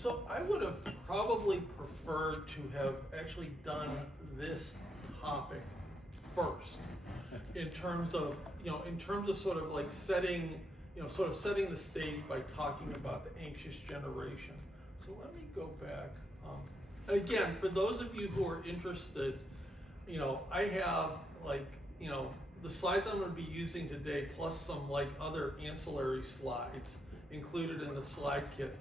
So I would have probably preferred to have actually done this topic first, in terms of, sort of like setting, sort of setting the stage by talking about the anxious generation. So let me go back. And again, for those of you who are interested, I have like, the slides I'm going to be using today, plus some like other ancillary slides included in the slide kit.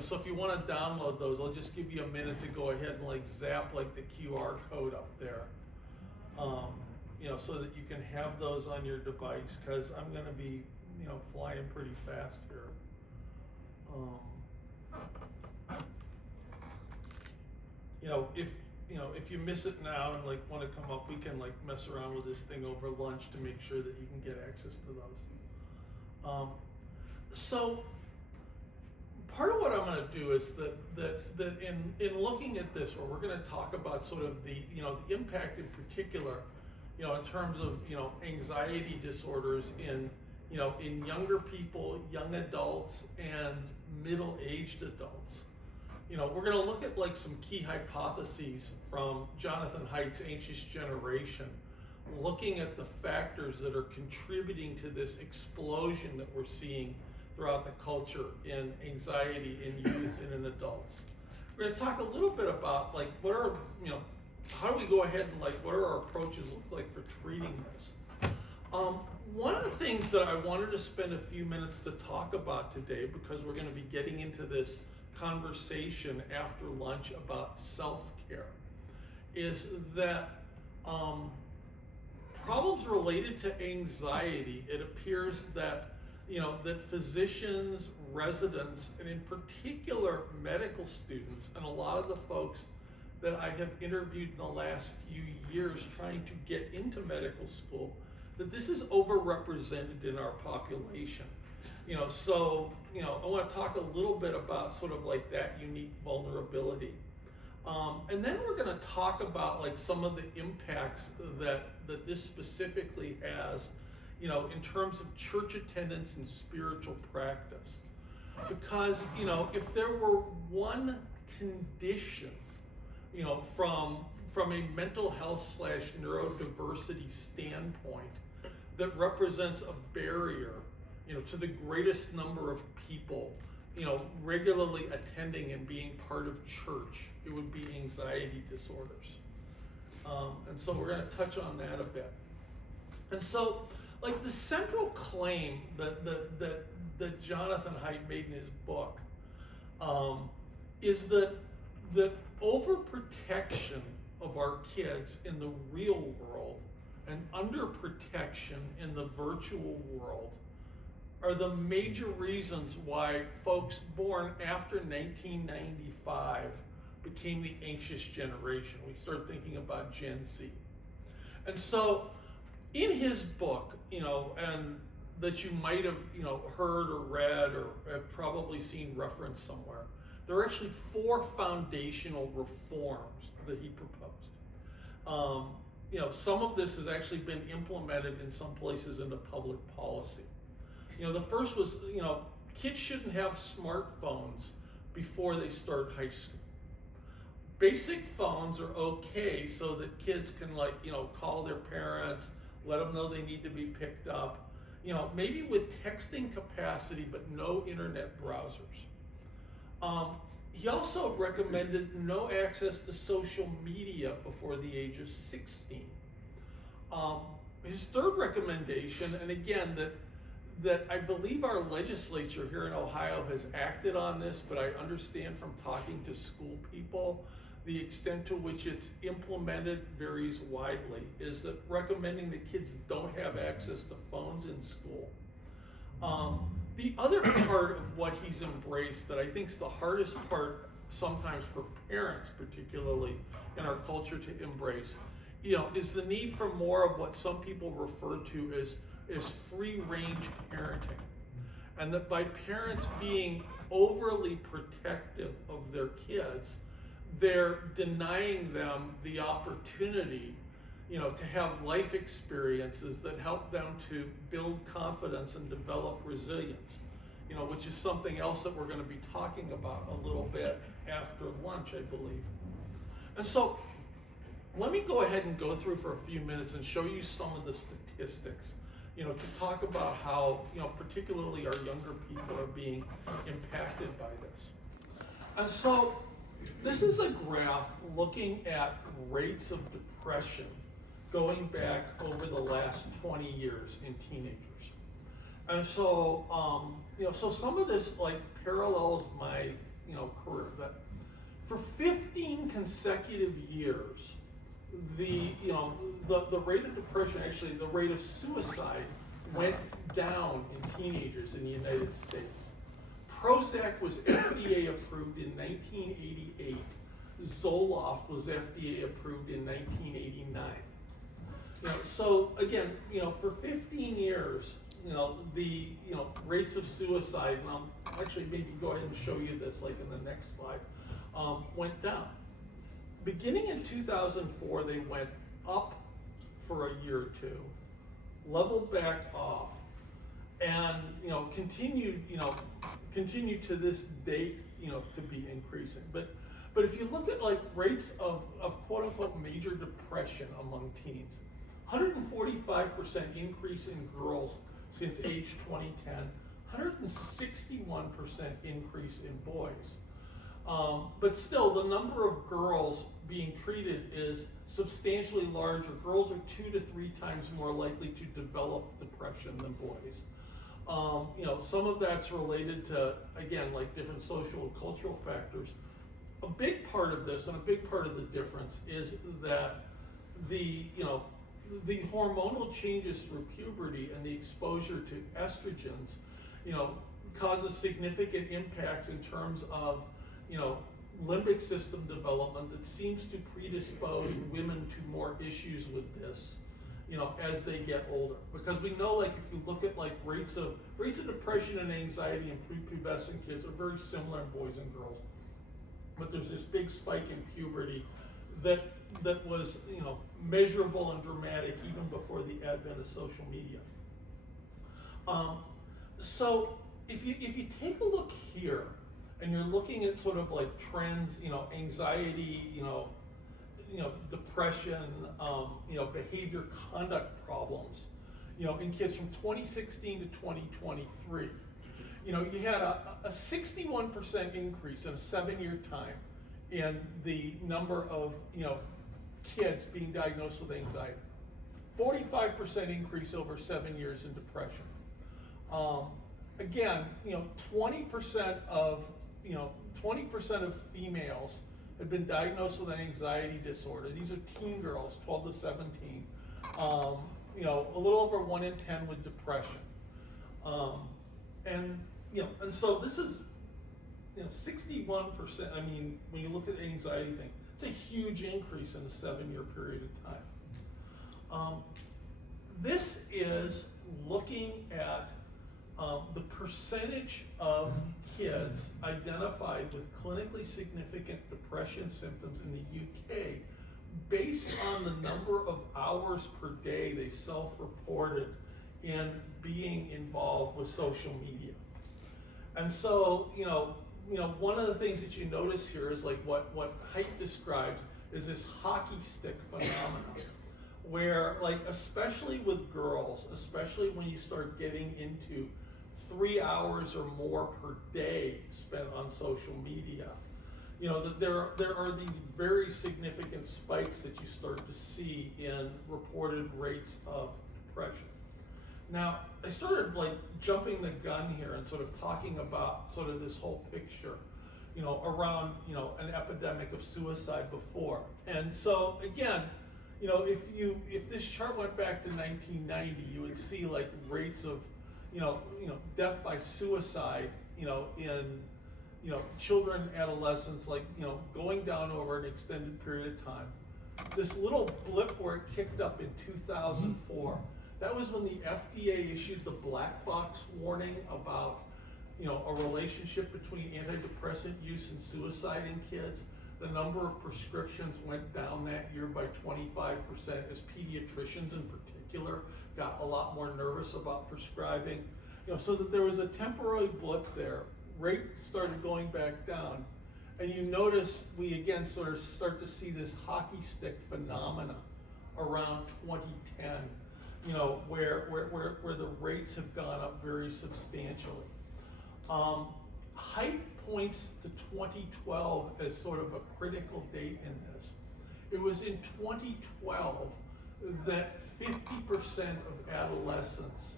So if you want to download those, I'll just give you a minute to go ahead and like zap like the QR code up there, so that you can have those on your device, because I'm going to be, flying pretty fast here. If you miss it now and like want to come up, we can like mess around with this thing over lunch to make sure that you can get access to those. So part of what I'm going to do is that in looking at this, where we're going to talk about sort of the the impact in particular, in terms of anxiety disorders in in younger people, young adults, and middle-aged adults. We're going to look at like some key hypotheses from Jonathan Haidt's Anxious Generation, looking at the factors that are contributing to this explosion that we're seeing throughout the culture in anxiety in youth and in adults. We're going to talk a little bit about like what are, how do we go ahead and like what are our approaches look like for treating this. One of the things that I wanted to spend a few minutes to talk about today, because we're going to be getting into this conversation after lunch about self-care, is that problems related to anxiety, it appears that that physicians, residents, and in particular medical students, and a lot of the folks that I have interviewed in the last few years trying to get into medical school, that this is overrepresented in our population. So I want to talk a little bit about sort of like that unique vulnerability. And then we're going to talk about like some of the impacts that this specifically has, in terms of church attendance and spiritual practice. Because, if there were one condition, from a mental health / neurodiversity standpoint that represents a barrier, to the greatest number of people, regularly attending and being part of church, it would be anxiety disorders. And so we're going to touch on that a bit. And so, like the central claim that Jonathan Haidt made in his book is that overprotection of our kids in the real world and underprotection in the virtual world are the major reasons why folks born after 1995 became the anxious generation. We start thinking about Gen Z. And so in his book, and that you might have, heard or read or have probably seen referenced somewhere, there are actually 4 foundational reforms that he proposed. Some of this has actually been implemented in some places into public policy. The first was, kids shouldn't have smartphones before they start high school. Basic phones are okay so that kids can call their parents, let them know they need to be picked up, maybe with texting capacity, but no internet browsers. He also recommended no access to social media before the age of 16. His third recommendation, and again, that I believe our legislature here in Ohio has acted on this, but I understand from talking to school people, the extent to which it's implemented varies widely, is that recommending that kids don't have access to phones in school. The other part of what he's embraced that I think is the hardest part sometimes for parents, particularly in our culture, to embrace, is the need for more of what some people refer to as free-range parenting. And that by parents being overly protective of their kids, they're denying them the opportunity, to have life experiences that help them to build confidence and develop resilience. which is something else that we're going to be talking about a little bit after lunch, I believe. And so let me go ahead and go through for a few minutes and show you some of the statistics, to talk about how, particularly our younger people are being impacted by this. And so this is a graph looking at rates of depression going back over the last 20 years in teenagers. And so, so some of this like parallels my, career. That for 15 consecutive years, the rate of depression, actually the rate of suicide went down in teenagers in the United States. Prozac was FDA approved in 1988. Zoloft was FDA approved in 1989. So again, for 15 years, the rates of suicide, and I'll actually maybe go ahead and show you this like in the next slide, went down. Beginning in 2004, they went up for a year or two, leveled back off, and continued to this date, to be increasing. But if you look at like rates of quote unquote major depression among teens, 145% increase in girls since age 2010, 161% increase in boys. But still, the number of girls being treated is substantially larger. Girls are 2 to 3 times more likely to develop depression than boys. Some of that's related to, again, like different social and cultural factors. A big part of this and a big part of the difference is that the hormonal changes through puberty and the exposure to estrogens, causes significant impacts in terms of, limbic system development that seems to predispose women to more issues with this, as they get older. Because we know, like, if you look at like rates of depression and anxiety in prepubescent kids are very similar in boys and girls. But there's this big spike in puberty that was, measurable and dramatic even before the advent of social media. So if you take a look here, and you're looking at sort of like trends, anxiety, depression, behavior conduct problems, in kids from 2016 to 2023, you had a 61% increase in a 7-year time in the number of, kids being diagnosed with anxiety. 45% increase over 7 years in depression. Again, 20% of 20% of females have been diagnosed with an anxiety disorder. These are teen girls, 12 to 17. A little over 1 in 10 with depression. And so this is, 61%. I mean, when you look at the anxiety thing, it's a huge increase in a 7-year period of time. This is looking at the percentage of kids identified with clinically significant depression symptoms in the UK based on the number of hours per day they self-reported in being involved with social media. And so, one of the things that you notice here is like what Haidt describes is this hockey stick phenomenon, where like, especially with girls, especially when you start getting into 3 hours or more per day spent on social media, that there are these very significant spikes that you start to see in reported rates of depression. Now, I started like jumping the gun here and sort of talking about sort of this whole picture, around, an epidemic of suicide before. And so again, if this chart went back to 1990, you would see like rates of, death by suicide, in, children, adolescents, like, going down over an extended period of time. This little blip where it kicked up in 2004, that was when the FDA issued the black box warning about, a relationship between antidepressant use and suicide in kids. The number of prescriptions went down that year by 25% as pediatricians in particular got a lot more nervous about prescribing. So that there was a temporary blip there. Rate started going back down. And you notice we again sort of start to see this hockey stick phenomena around 2010, where the rates have gone up very substantially. Height points to 2012 as sort of a critical date in this. It was in 2012 that 50% of adolescents,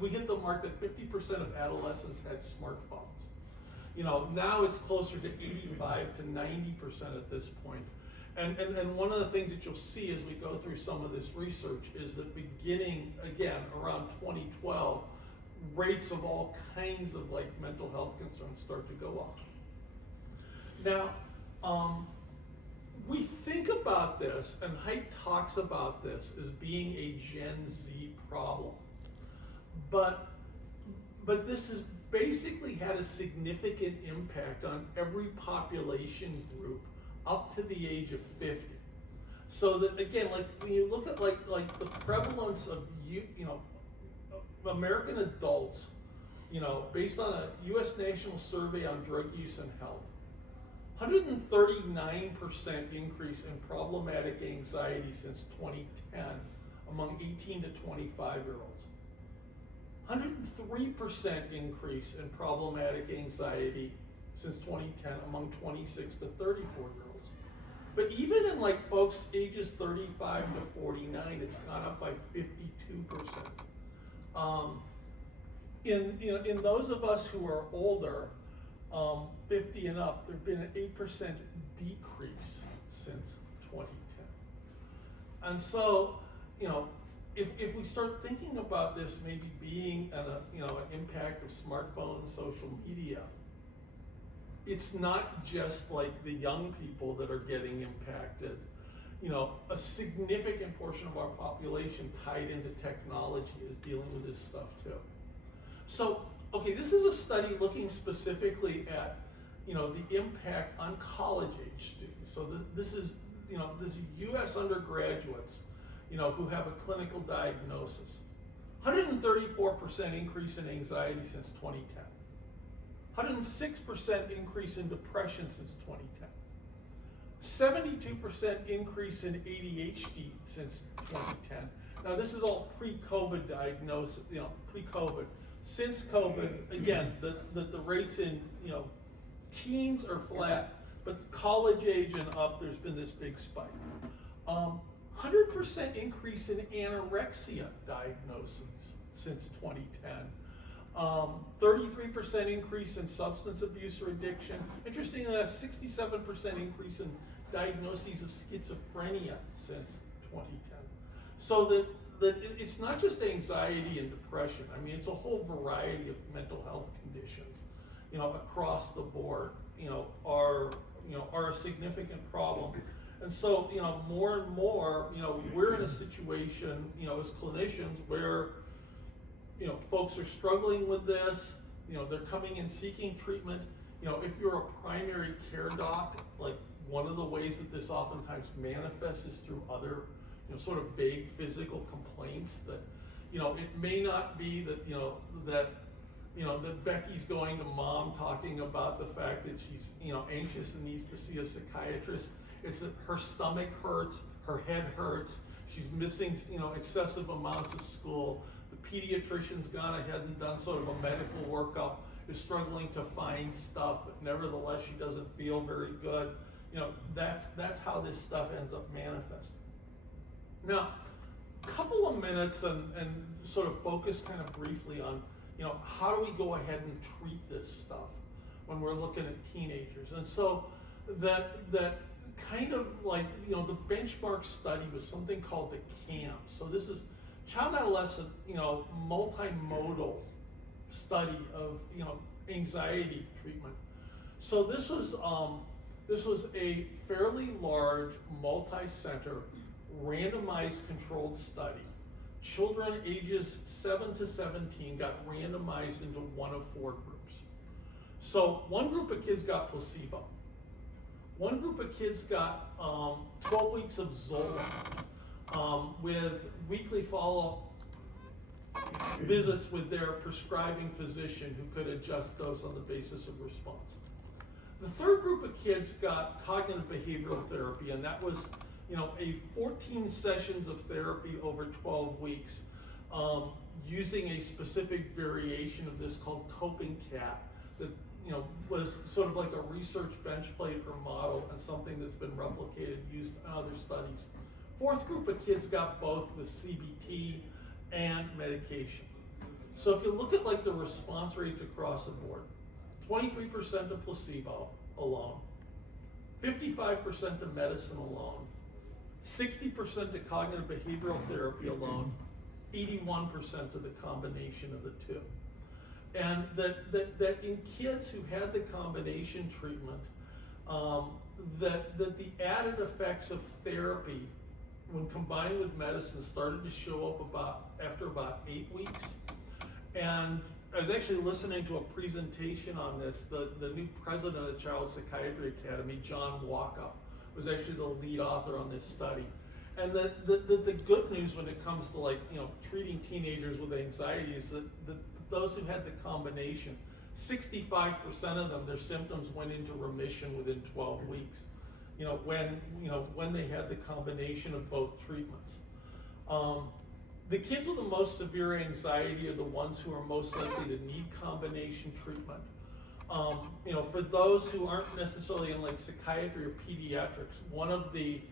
we hit the mark that 50% of adolescents had smartphones. Now it's closer to 85 to 90% at this point. And one of the things that you'll see as we go through some of this research is that beginning, again, around 2012, rates of all kinds of mental health concerns start to go up. Now, we think about this, and Haidt talks about this as being a Gen Z problem. But this has basically had a significant impact on every population group up to the age of 50. So that, again, when you look at the prevalence of American adults, based on a U.S. National Survey on Drug Use and Health, 139% increase in problematic anxiety since 2010 among 18 to 25-year-olds. 103% increase in problematic anxiety since 2010 among 26 to 34-year-olds. But even in folks ages 35 to 49, it's gone up by 52%. In those of us who are older, 50 and up, there's been an 8% decrease since 2010. And so, if we start thinking about this maybe being an impact of smartphones, social media, it's not just the young people that are getting impacted. A significant portion of our population tied into technology is dealing with this stuff too. So, okay, this is a study looking specifically at, the impact on college-age students. So this is U.S. undergraduates, who have a clinical diagnosis. 134% increase in anxiety since 2010. 106% increase in depression since 2010. 72% increase in ADHD since 2010. Now this is all pre-COVID diagnosis, pre-COVID. Since COVID, again, the rates in, teens are flat, but college age and up, there's been this big spike. 100% increase in anorexia diagnoses since 2010. 33% increase in substance abuse or addiction. Interestingly, a 67% increase in diagnoses of schizophrenia since 2010. So that it's not just anxiety and depression. I mean, it's a whole variety of mental health conditions, across the board, are a significant problem. And so, more and more, we're in a situation, as clinicians where, folks are struggling with this, they're coming in seeking treatment. If you're a primary care doc, one of the ways that this oftentimes manifests is through other, sort of vague physical complaints that, it may not be that, that Becky's going to mom talking about the fact that she's, anxious and needs to see a psychiatrist. It's that her stomach hurts, her head hurts, she's missing, excessive amounts of school. The pediatrician's gone ahead and done sort of a medical workup, is struggling to find stuff, but nevertheless she doesn't feel very good. That's how this stuff ends up manifesting. Now, a couple of minutes and sort of focus kind of briefly on, how do we go ahead and treat this stuff when we're looking at teenagers? And so that kind of the benchmark study was something called the CAMP. So this is child adolescent, multimodal study of, anxiety treatment. So this was a fairly large, multi-center, randomized controlled study. Children ages 7 to 17 got randomized into one of 4 groups. So one group of kids got placebo. One group of kids got 12 weeks of Zoloft with weekly follow-up visits with their prescribing physician who could adjust dose on the basis of response. The third group of kids got cognitive behavioral therapy, and that was, a 14 sessions of therapy over 12 weeks, using a specific variation of this called coping cat that, was sort of like a research bench plate or model and something that's been replicated, used in other studies. Fourth group of kids got both with CBT and medication. So if you look at like the response rates across the board, 23% of placebo alone, 55% of medicine alone, 60% of cognitive behavioral therapy alone, 81% of the combination of the two. And that in kids who had the combination treatment, that the added effects of therapy when combined with medicine started to show up after about 8 weeks. And I was actually listening to a presentation on this. The new president of the Child Psychiatry Academy, John Walkup, was actually the lead author on this study. And the good news when it comes to treating teenagers with anxiety is that those who had the combination, 65% of them, their symptoms went into remission within 12 weeks. When they had the combination of both treatments. The kids with the most severe anxiety are the ones who are most likely to need combination treatment. For those who aren't necessarily in psychiatry or pediatrics, one of the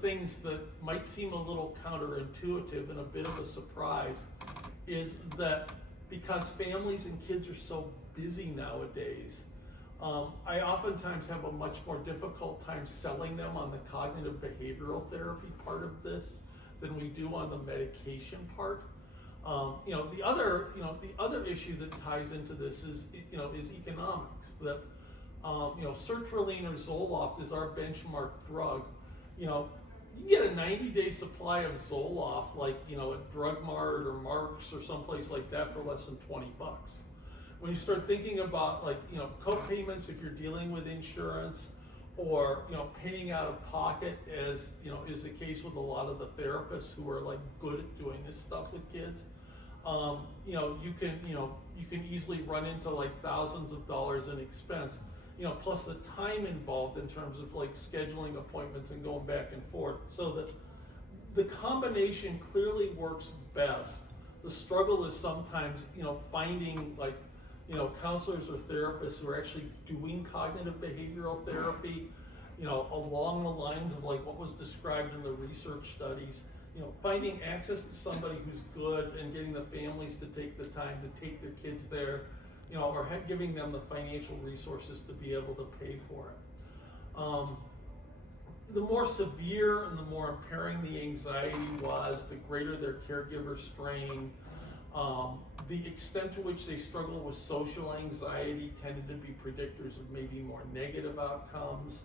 things that might seem a little counterintuitive and a bit of a surprise is that because families and kids are so busy nowadays, I oftentimes have a much more difficult time selling them on the cognitive behavioral therapy part of this than we do on the medication part. The other issue that ties into this is economics. That sertraline or Zoloft is our benchmark drug. You get a 90-day supply of Zoloft, at Drug Mart or Mark's or someplace like that for less than $20. When you start thinking about co-payments if you're dealing with insurance, or paying out of pocket, as is the case with a lot of the therapists who are good at doing this stuff with kids, you can easily run into thousands of dollars in expense, plus the time involved in terms of scheduling appointments and going back and forth. So that the combination clearly works best. The struggle is sometimes finding counselors or therapists who are actually doing cognitive behavioral therapy, along the lines of what was described in the research studies, finding access to somebody who's good and getting the families to take the time to take their kids there, or giving them the financial resources to be able to pay for it. The more severe and the more impairing the anxiety was, the greater their caregiver strain. The extent to which they struggle with social anxiety tended to be predictors of maybe more negative outcomes.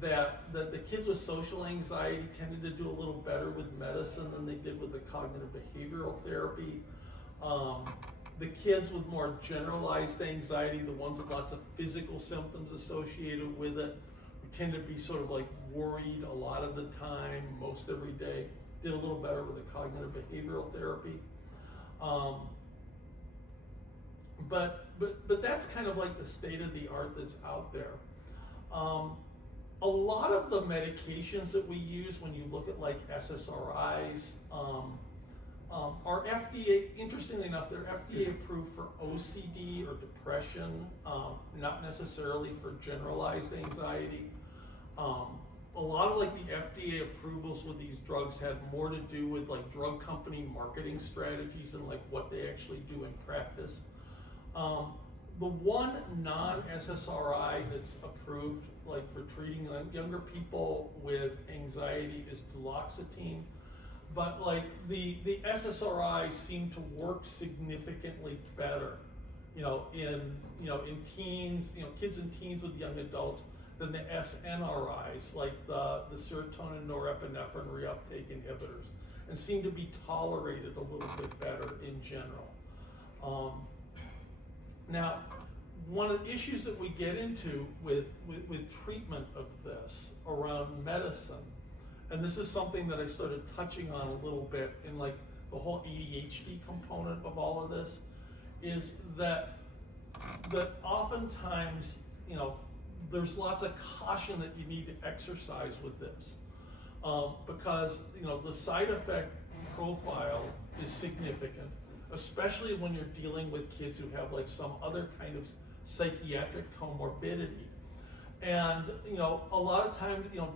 That the kids with social anxiety tended to do a little better with medicine than they did with the cognitive behavioral therapy. The kids with more generalized anxiety, the ones with lots of physical symptoms associated with it, tend to be sort of worried a lot of the time, most every day, did a little better with the cognitive behavioral therapy. But that's kind of the state of the art that's out there. A lot of the medications that we use when you look at SSRIs are FDA, interestingly enough, they're FDA approved for OCD or depression, not necessarily for generalized anxiety. A lot of the FDA approvals with these drugs had more to do with drug company marketing strategies and what they actually do in practice. The one non-SSRI that's approved for treating younger people with anxiety is duloxetine, but the SSRIs seem to work significantly better, in teens, kids and teens with young adults, than the SNRIs, the serotonin norepinephrine reuptake inhibitors, and seem to be tolerated a little bit better in general. Now, one of the issues that we get into with treatment of this around medicine, and this is something that I started touching on a little bit in the the whole ADHD component of all of this, is that oftentimes, you know, there's lots of caution that you need to exercise with this, because, you know, the side effect profile is significant, especially when you're dealing with kids who have like some other kind of psychiatric comorbidity. And, you know, a lot of times, you know,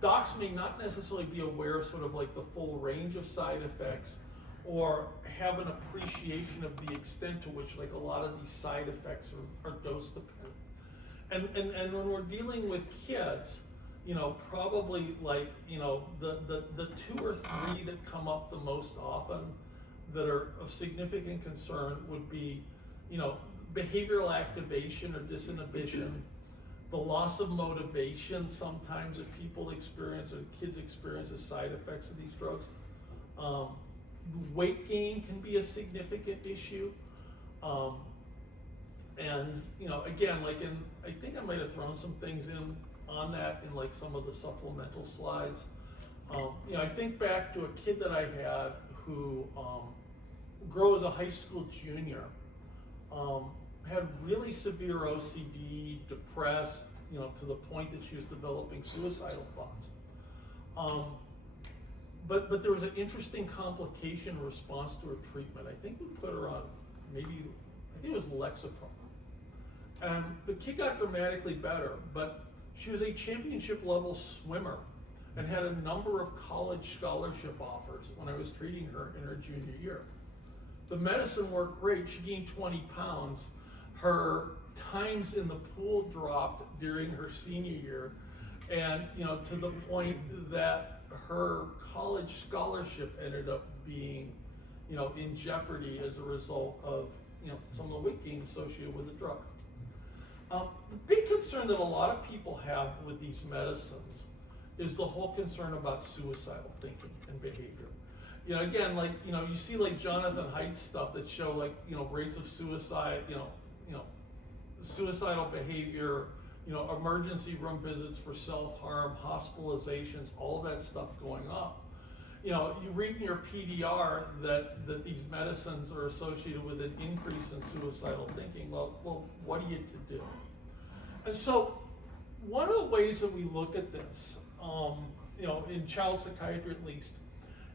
docs may not necessarily be aware of sort of like the full range of side effects, or have an appreciation of the extent to which like a lot of these side effects are dose dependent. And when we're dealing with kids, you know, probably like, you know, the 2 or 3 that come up the most often that are of significant concern would be, you know, behavioral activation or disinhibition, the loss of motivation sometimes that people experience or kids experience as side effects of these drugs. Weight gain can be a significant issue. And, you know, again, like I think I might have thrown some things in on that in like some of the supplemental slides. You know, I think back to a kid that I had who grew as a high school junior, had really severe OCD, depressed, you know, to the point that she was developing suicidal thoughts. But there was an interesting complication response to her treatment. I think we put her on I think it was Lexapro. And the kid got dramatically better, but she was a championship level swimmer and had a number of college scholarship offers when I was treating her in her junior year. The medicine worked great. She gained 20 pounds. Her times in the pool dropped during her senior year, and, you know, to the point that her college scholarship ended up being, you know, in jeopardy as a result of, you know, some of the weight gain associated with the drug. The big concern that a lot of people have with these medicines is the whole concern about suicidal thinking and behavior. You know, again, like, you know, you see like Jonathan Haidt's stuff that show like, you know, rates of suicide, you know, suicidal behavior, you know, emergency room visits for self-harm, hospitalizations, all that stuff going up. You know, you read in your PDR that these medicines are associated with an increase in suicidal thinking. Well, what are you to do? And so, one of the ways that we look at this, you know, in child psychiatry at least,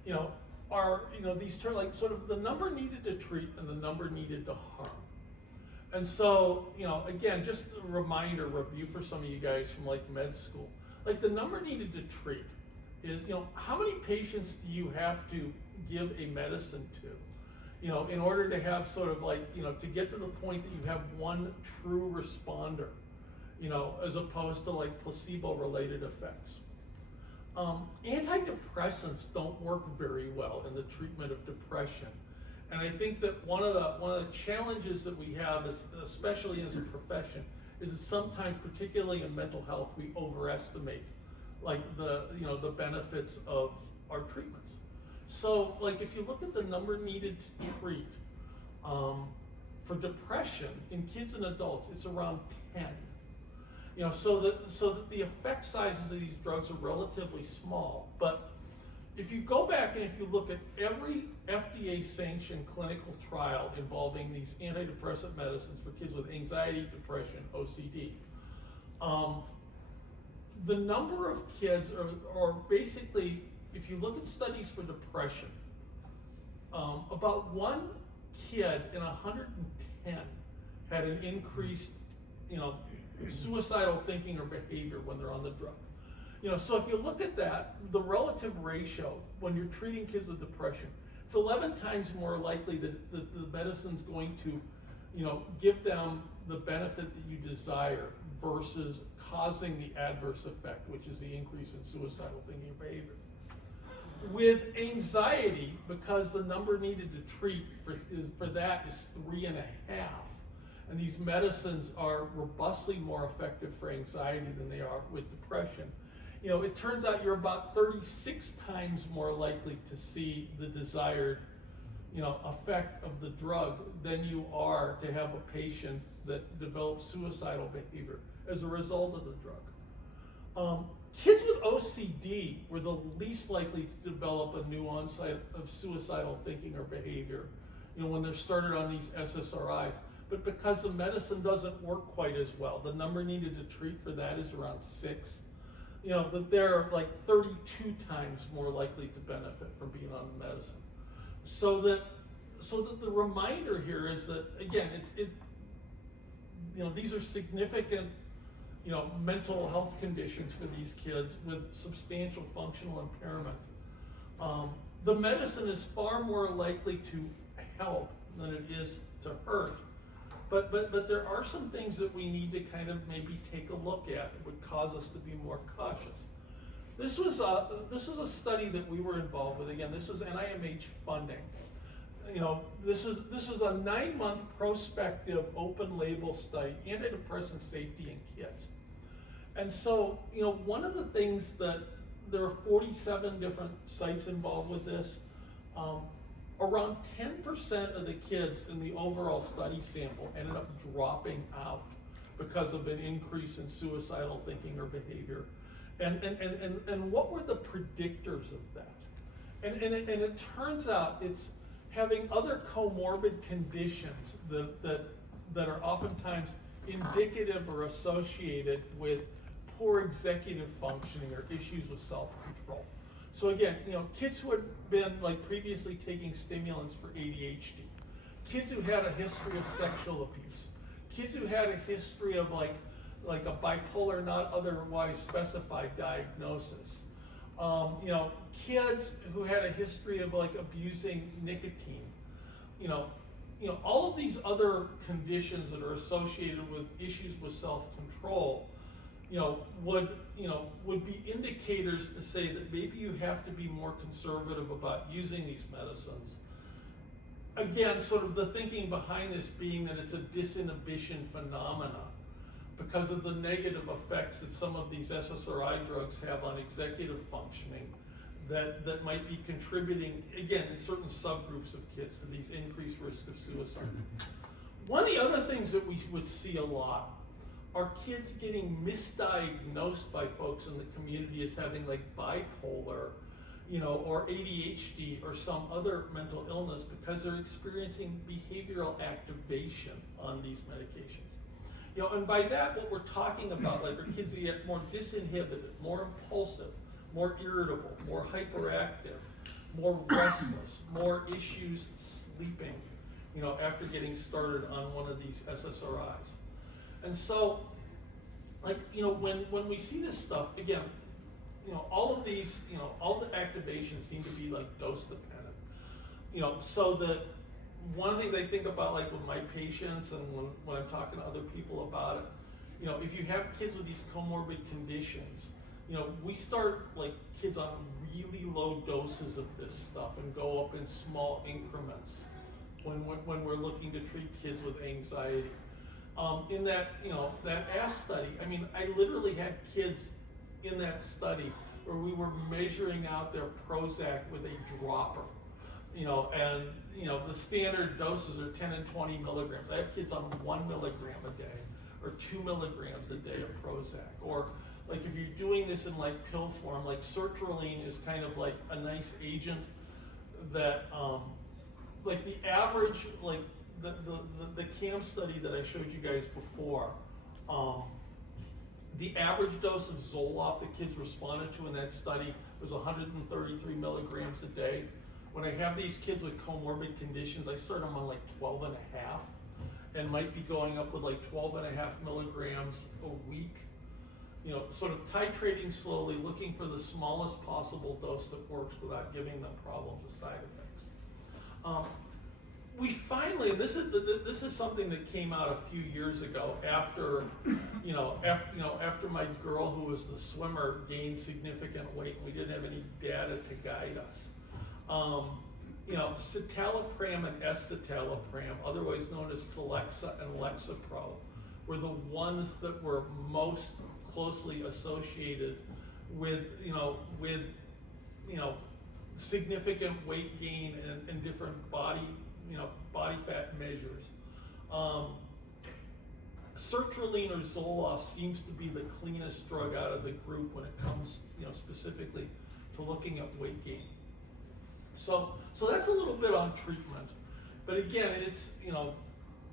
you know, are, you know, these terms like sort of the number needed to treat and the number needed to harm. And so, you know, again, just a reminder, review for some of you guys from like med school, like the number needed to treat is, you know, how many patients do you have to give a medicine to, you know, in order to have sort of like, you know, to get to the point that you have one true responder, you know, as opposed to like placebo-related effects. Antidepressants don't work very well in the treatment of depression. And I think that one of the challenges that we have, is, especially as a profession, is that sometimes, particularly in mental health, we overestimate like the benefits of our treatments. So like if you look at the number needed to treat for depression in kids and adults, it's around 10. You know, so that the effect sizes of these drugs are relatively small. But if you go back and if you look at every FDA-sanctioned clinical trial involving these antidepressant medicines for kids with anxiety, depression, OCD, the number of kids are basically, if you look at studies for depression, about one kid in 110 had an increased, you know, suicidal thinking or behavior when they're on the drug. You know, so if you look at that, the relative ratio when you're treating kids with depression, it's 11 times more likely that the medicine's going to, you know, give them the benefit that you desire versus causing the adverse effect, which is the increase in suicidal thinking and behavior. With anxiety, because the number needed to treat for that is 3.5, and these medicines are robustly more effective for anxiety than they are with depression, you know, it turns out you're about 36 times more likely to see the desired, you know, effect of the drug than you are to have a patient that develops suicidal behavior as a result of the drug. Kids with OCD were the least likely to develop a new onset of suicidal thinking or behavior, when they're started on these SSRIs. But because the medicine doesn't work quite as well, the number needed to treat for that is around 6. That they're like 32 times more likely to benefit from being on the medicine. So that the reminder here is that, again, these are significant, mental health conditions for these kids with substantial functional impairment. The medicine is far more likely to help than it is to hurt. But there are some things that we need to kind of maybe take a look at that would cause us to be more cautious. This was a study that we were involved with. Again, this is NIMH funding. This is a 9-month prospective open label study, antidepressant safety in kids. And so, one of the things that there are 47 different sites involved with this. Around 10% of the kids in the overall study sample ended up dropping out because of an increase in suicidal thinking or behavior. And what were the predictors of that? And it turns out it's having other comorbid conditions that are oftentimes indicative or associated with poor executive functioning or issues with self-control. So again, kids who had been previously taking stimulants for ADHD, kids who had a history of sexual abuse, kids who had a history of like a bipolar not otherwise specified diagnosis, kids who had a history of abusing nicotine, all of these other conditions that are associated with issues with self-control, would be indicators to say that maybe you have to be more conservative about using these medicines. Again, sort of the thinking behind this being that it's a disinhibition phenomena because of the negative effects that some of these SSRI drugs have on executive functioning that might be contributing, again, in certain subgroups of kids to these increased risk of suicide. One of the other things that we would see a lot are kids getting misdiagnosed by folks in the community as having bipolar, or ADHD or some other mental illness because they're experiencing behavioral activation on these medications. And by that, what we're talking about, are kids who get more disinhibited, more impulsive, more irritable, more hyperactive, more restless, more issues sleeping, after getting started on one of these SSRIs. And so, when we see this stuff, again, all of these, all the activations seem to be dose dependent. So that one of the things I think about with my patients and when I'm talking to other people about it, if you have kids with these comorbid conditions, we start kids on really low doses of this stuff and go up in small increments when we're looking to treat kids with anxiety. In that, that ASK study, I literally had kids in that study where we were measuring out their Prozac with a dropper, and the standard doses are 10 and 20 milligrams. I have kids on 1 milligram a day or 2 milligrams a day of Prozac. Or if you're doing this in pill form, sertraline is kind of a nice agent that, the average, the CAM study that I showed you guys before, the average dose of Zoloft that kids responded to in that study was 133 milligrams a day. When I have these kids with comorbid conditions, I start them on 12 and a half and might be going up with 12 and a half milligrams a week. Sort of titrating slowly, looking for the smallest possible dose that works without giving them problems with side effects. We finally, this is something that came out a few years ago after my girl who was the swimmer gained significant weight and we didn't have any data to guide us. Citalopram and escitalopram, otherwise known as Celexa and Lexapro, were the ones that were most closely associated with significant weight gain and different body fat measures. sertraline or Zoloft seems to be the cleanest drug out of the group when it comes, specifically to looking at weight gain. So that's a little bit on treatment. But again, it's,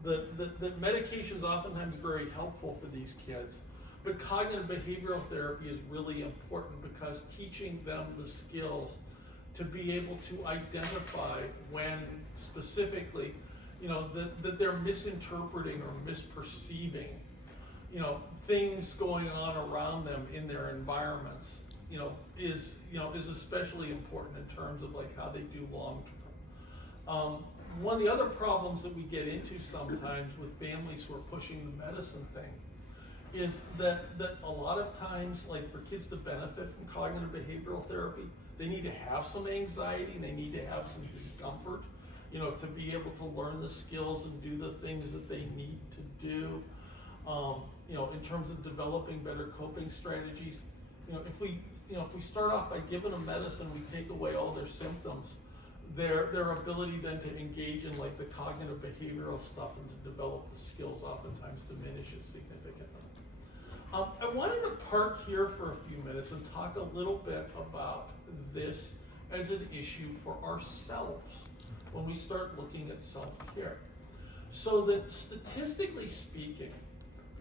the medication is oftentimes very helpful for these kids. But cognitive behavioral therapy is really important because teaching them the skills to be able to identify when specifically, that they're misinterpreting or misperceiving, things going on around them in their environments, is especially important in terms of like how they do long term. One of the other problems that we get into sometimes with families who are pushing the medicine thing is that a lot of times, like for kids to benefit from cognitive behavioral therapy, they need to have some anxiety and they need to have some discomfort, to be able to learn the skills and do the things that they need to do, in terms of developing better coping strategies. If we start off by giving them medicine, we take away all their symptoms, their ability then to engage in like the cognitive behavioral stuff and to develop the skills oftentimes diminishes significantly. I wanted to park here for a few minutes and talk a little bit about this as an issue for ourselves when we start looking at self-care. So that statistically speaking,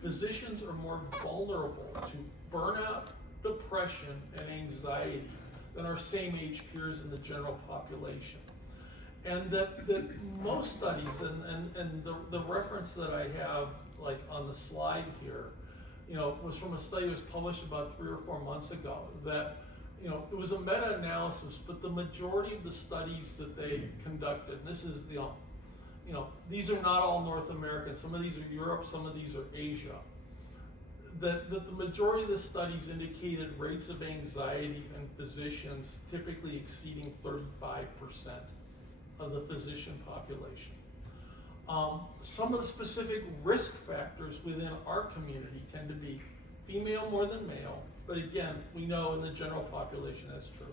physicians are more vulnerable to burnout, depression, and anxiety than our same age peers in the general population. And that most studies, and the reference that I have like on the slide here, was from a study that was published about 3 or 4 months ago, that it was a meta-analysis, but the majority of the studies that they conducted, and this is, these are not all North American, some of these are Europe, some of these are Asia, that the majority of the studies indicated rates of anxiety in physicians typically exceeding 35% of the physician population. Some of the specific risk factors within our community tend to be female more than male, but again, we know in the general population that's true.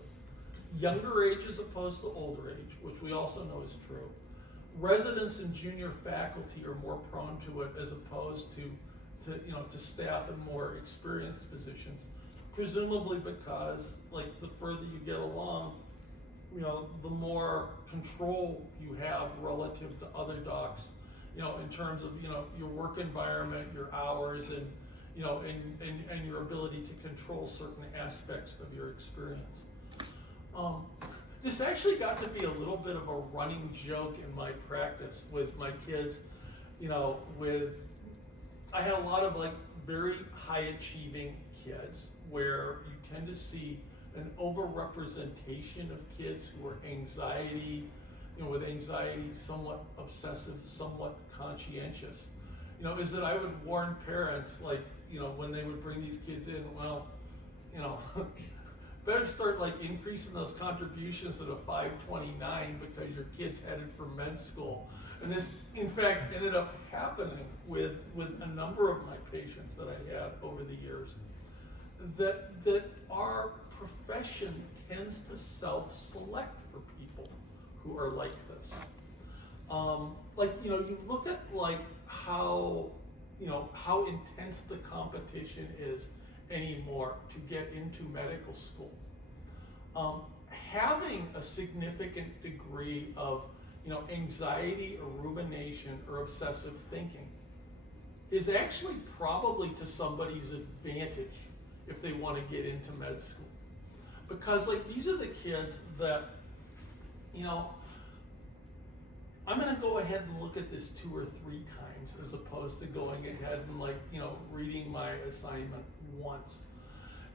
Younger age as opposed to older age, which we also know is true. Residents and junior faculty are more prone to it as opposed to staff and more experienced physicians, presumably because like the further you get along, the more control you have relative to other docs, in terms of, your work environment, your hours, and, and your ability to control certain aspects of your experience. This actually got to be a little bit of a running joke in my practice with my kids, I had a lot of like very high achieving kids where you tend to see an overrepresentation of kids who are with anxiety, somewhat obsessive, somewhat conscientious. Is that I would warn parents, like, when they would bring these kids in, well, better start like increasing those contributions to the 529 because your kid's headed for med school. And this, in fact, ended up happening with a number of my patients that I had over the years, that our profession tends to self-select for people who are like this. You look at like how intense the competition is anymore to get into medical school. Having a significant degree of anxiety or rumination or obsessive thinking is actually probably to somebody's advantage if they want to get into med school. Because like these are the kids that, I'm gonna go ahead and look at this 2 or 3 times as opposed to going ahead and like, reading my assignment once.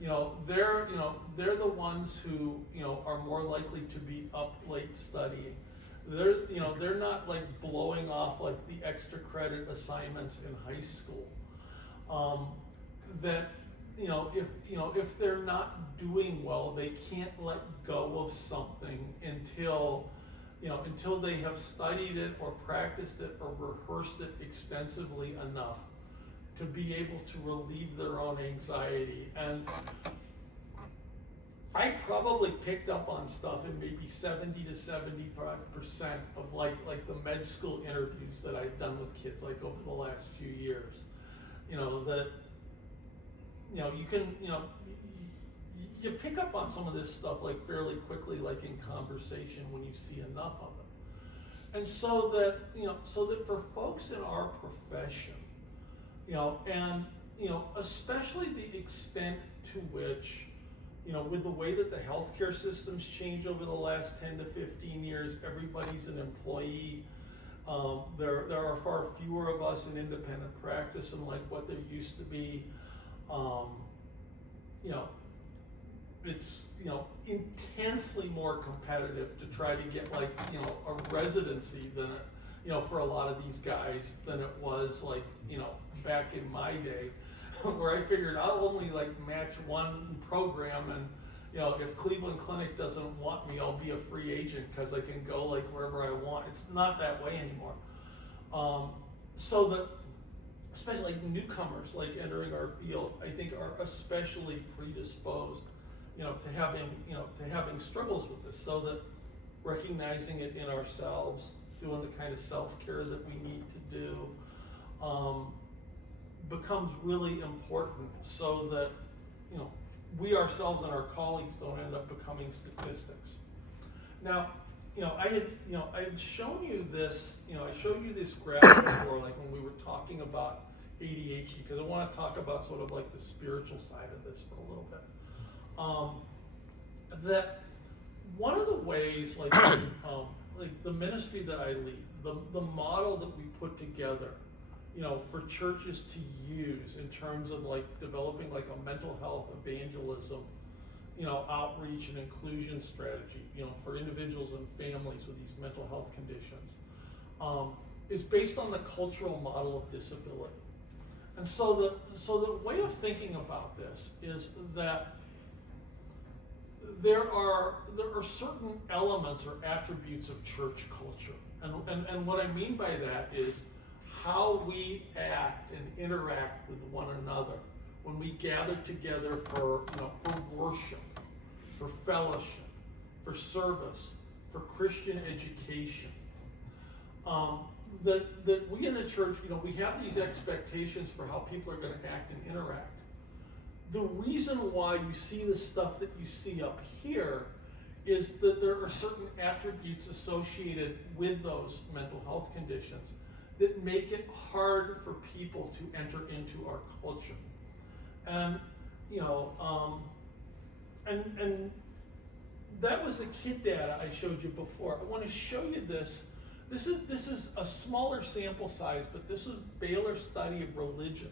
They're the ones who, are more likely to be up late studying. They're not like blowing off like the extra credit assignments in high school. If they're not doing well, they can't let go of something until they have studied it or practiced it or rehearsed it extensively enough to be able to relieve their own anxiety. And I probably picked up on stuff in maybe 70 to 75% of like the med school interviews that I've done with kids like over the last few years. that, you can, you pick up on some of this stuff like fairly quickly, like in conversation when you see enough of it. And so that, for folks in our profession, and, especially the extent to which, with the way that the healthcare systems change over the last 10 to 15 years, everybody's an employee. There are far fewer of us in independent practice than like what there used to be. It's intensely more competitive to try to get like a residency than for a lot of these guys than it was like back in my day, where I figured I'll only like match one program, and if Cleveland Clinic doesn't want me, I'll be a free agent because I can go like wherever I want. It's not that way anymore. So that especially like newcomers like entering our field, I think are especially predisposed to having struggles with this, so that recognizing it in ourselves, doing the kind of self-care that we need to do, becomes really important, so that we ourselves and our colleagues don't end up becoming statistics. Now, I had shown you this, I showed you this graph before, like when we were talking about ADHD, because I want to talk about sort of like the spiritual side of this for a little bit. That one of the ways, like the ministry that I lead, the model that we put together, for churches to use in terms of like developing like a mental health evangelism, outreach and inclusion strategy, for individuals and families with these mental health conditions, is based on the cultural model of disability. And so the way of thinking about this is that there are certain elements or attributes of church culture. And what I mean by that is how we act and interact with one another when we gather together for worship, for fellowship, for service, for Christian education. That we in the church, we have these expectations for how people are going to act and interact. The reason why you see the stuff that you see up here is that there are certain attributes associated with those mental health conditions that make it hard for people to enter into our culture. And, and that was the kid data I showed you before. I want to show you this. This is a smaller sample size, but this is Baylor's study of religion,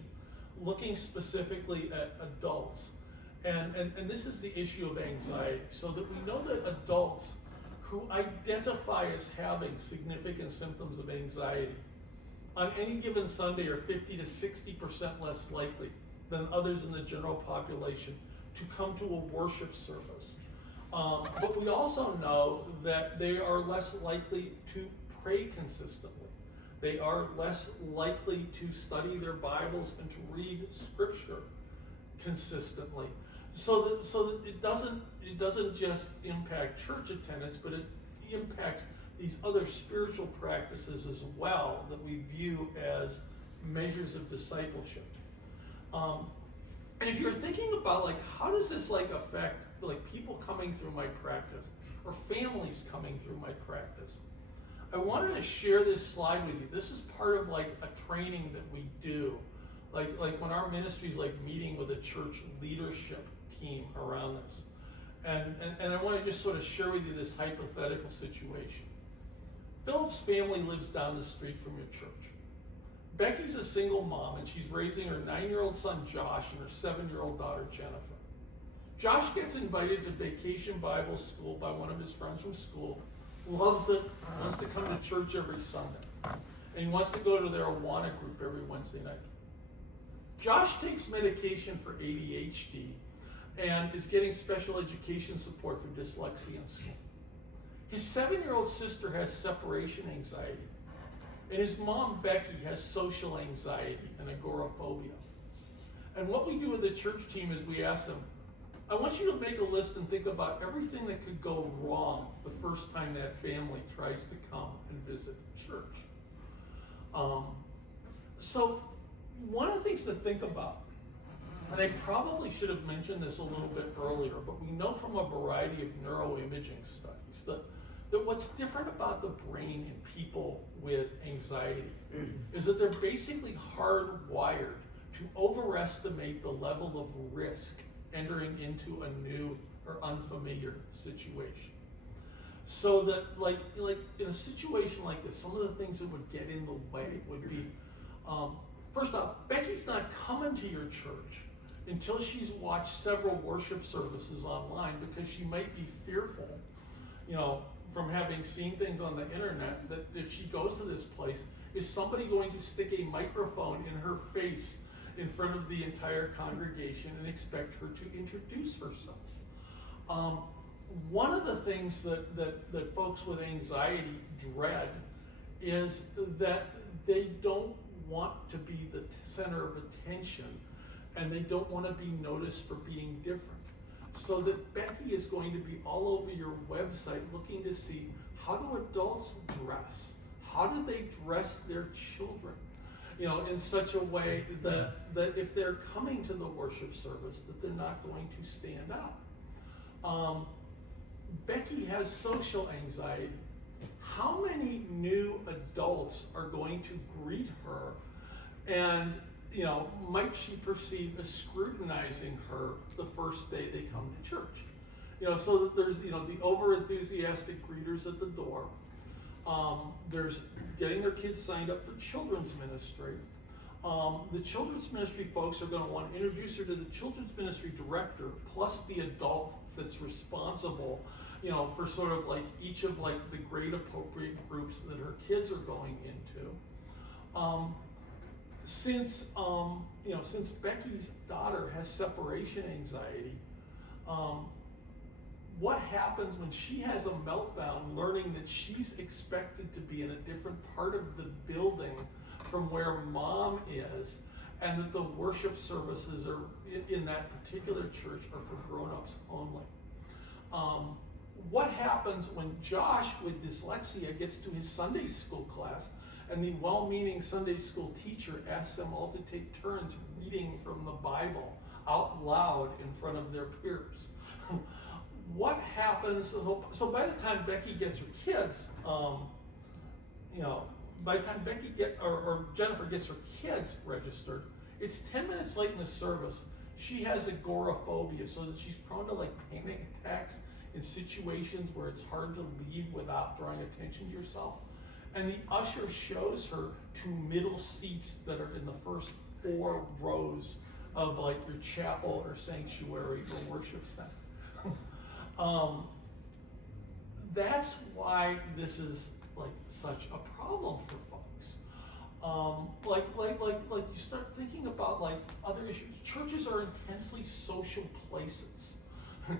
looking specifically at adults. And this is the issue of anxiety, so that we know that adults who identify as having significant symptoms of anxiety on any given Sunday are 50 to 60% less likely than others in the general population to come to a worship service. But we also know that they are less likely to pray consistently. They are less likely to study their Bibles and to read Scripture consistently. So that it doesn't just impact church attendance, but it impacts these other spiritual practices as well that we view as measures of discipleship. And if you're thinking about like how does this like affect like people coming through my practice or families coming through my practice, I wanted to share this slide with you. This is part of like a training that we do, like when our ministry is like meeting with a church leadership team around this. And I want to just sort of share with you this hypothetical situation. Philip's family lives down the street from your church. Becky's a single mom, and she's raising her 9-year-old son Josh and her 7-year-old daughter Jennifer. Josh gets invited to Vacation Bible School by one of his friends from school, loves it, wants to come to church every Sunday, and he wants to go to their Awana group every Wednesday night. Josh takes medication for ADHD and is getting special education support for dyslexia in school. His 7-year-old sister has separation anxiety, and his mom, Becky, has social anxiety and agoraphobia. And what we do with the church team is we ask them, I want you to make a list and think about everything that could go wrong the first time that family tries to come and visit church. So one of the things to think about, and I probably should have mentioned this a little bit earlier, but we know from a variety of neuroimaging studies that what's different about the brain in people with anxiety is that they're basically hardwired to overestimate the level of risk entering into a new or unfamiliar situation. So that like in a situation like this, some of the things that would get in the way would be, first off, Becky's not coming to your church until she's watched several worship services online, because she might be fearful, from having seen things on the internet, that if she goes to this place, is somebody going to stick a microphone in her face in front of the entire congregation and expect her to introduce herself? One of the things that folks with anxiety dread is that they don't want to be the center of attention, and they don't want to be noticed for being different. So that Becky is going to be all over your website looking to see, how do adults dress? How do they dress their children? In such a way that if they're coming to the worship service, that they're not going to stand out. Becky has social anxiety. How many new adults are going to greet her and might she perceive as scrutinizing her the first day they come to church? So that there's, the over-enthusiastic greeters at the door. There's getting their kids signed up for children's ministry. The children's ministry folks are going to want to introduce her to the children's ministry director, plus the adult that's responsible, for sort of like each of like the grade appropriate groups that her kids are going into. Since Becky's daughter has separation anxiety, what happens when she has a meltdown learning that she's expected to be in a different part of the building from where mom is, and that the worship services are in that particular church are for grown-ups only? What happens when Josh with dyslexia gets to his Sunday school class and the well-meaning Sunday school teacher asks them all to take turns reading from the Bible out loud in front of their peers? What happens? So by the time Becky gets her kids, by the time Becky or Jennifer gets her kids registered, it's 10 minutes late in the service. She has agoraphobia, so that she's prone to like panic attacks in situations where it's hard to leave without drawing attention to yourself. And the usher shows her to middle seats that are in the first 4 rows of like your chapel or sanctuary or worship center. That's why this is like such a problem for folks. Like you start thinking about like other issues. Churches are intensely social places.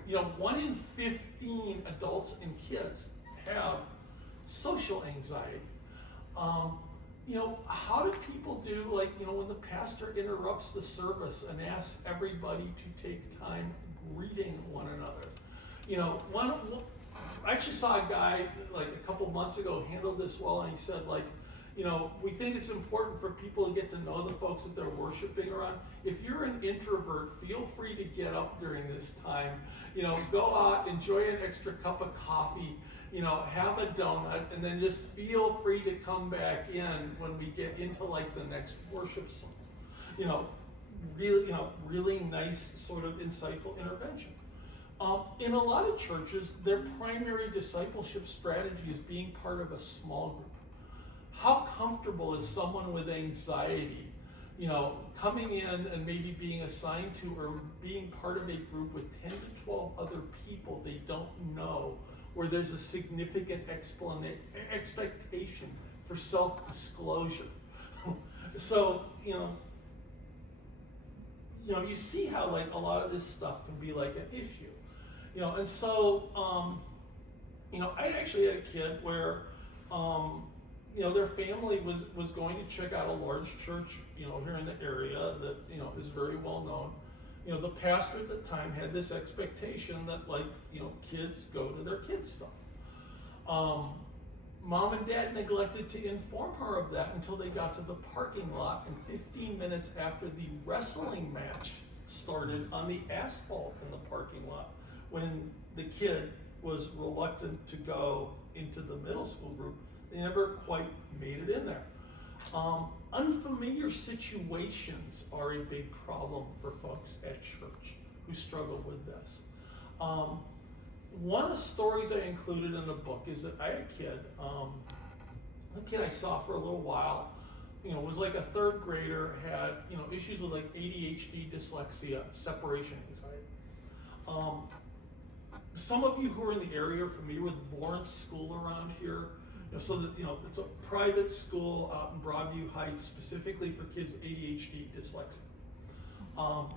1 in 15 adults and kids have social anxiety. How do people do, when the pastor interrupts the service and asks everybody to take time greeting one another? I actually saw a guy like a couple months ago handle this well, and he said we think it's important for people to get to know the folks that they're worshiping around. If you're an introvert, feel free to get up during this time. Go out, enjoy an extra cup of coffee, have a donut, and then just feel free to come back in when we get into like the next worship song. Really nice sort of insightful intervention. In a lot of churches, their primary discipleship strategy is being part of a small group. How comfortable is someone with anxiety, coming in and maybe being assigned to or being part of a group with 10 to 12 other people they don't know, where there's a significant expectation for self-disclosure? So, you see how like a lot of this stuff can be like an issue. And so, I actually had a kid where, their family was going to check out a large church, here in the area that, is very well known. The pastor at the time had this expectation that kids go to their kids' stuff. Mom and Dad neglected to inform her of that until they got to the parking lot, and 15 minutes after the wrestling match started on the asphalt in the parking lot, when the kid was reluctant to go into the middle school group. They never quite made it in there. Unfamiliar situations are a big problem for folks at church who struggle with this. One of the stories I included in the book is that I had a kid, I saw for a little while, was like a third grader, had, issues with like ADHD, dyslexia, separation anxiety. Some of you who are in the area are familiar with Lawrence School around here. So that, it's a private school out in Broadview Heights, specifically for kids with ADHD, dyslexia.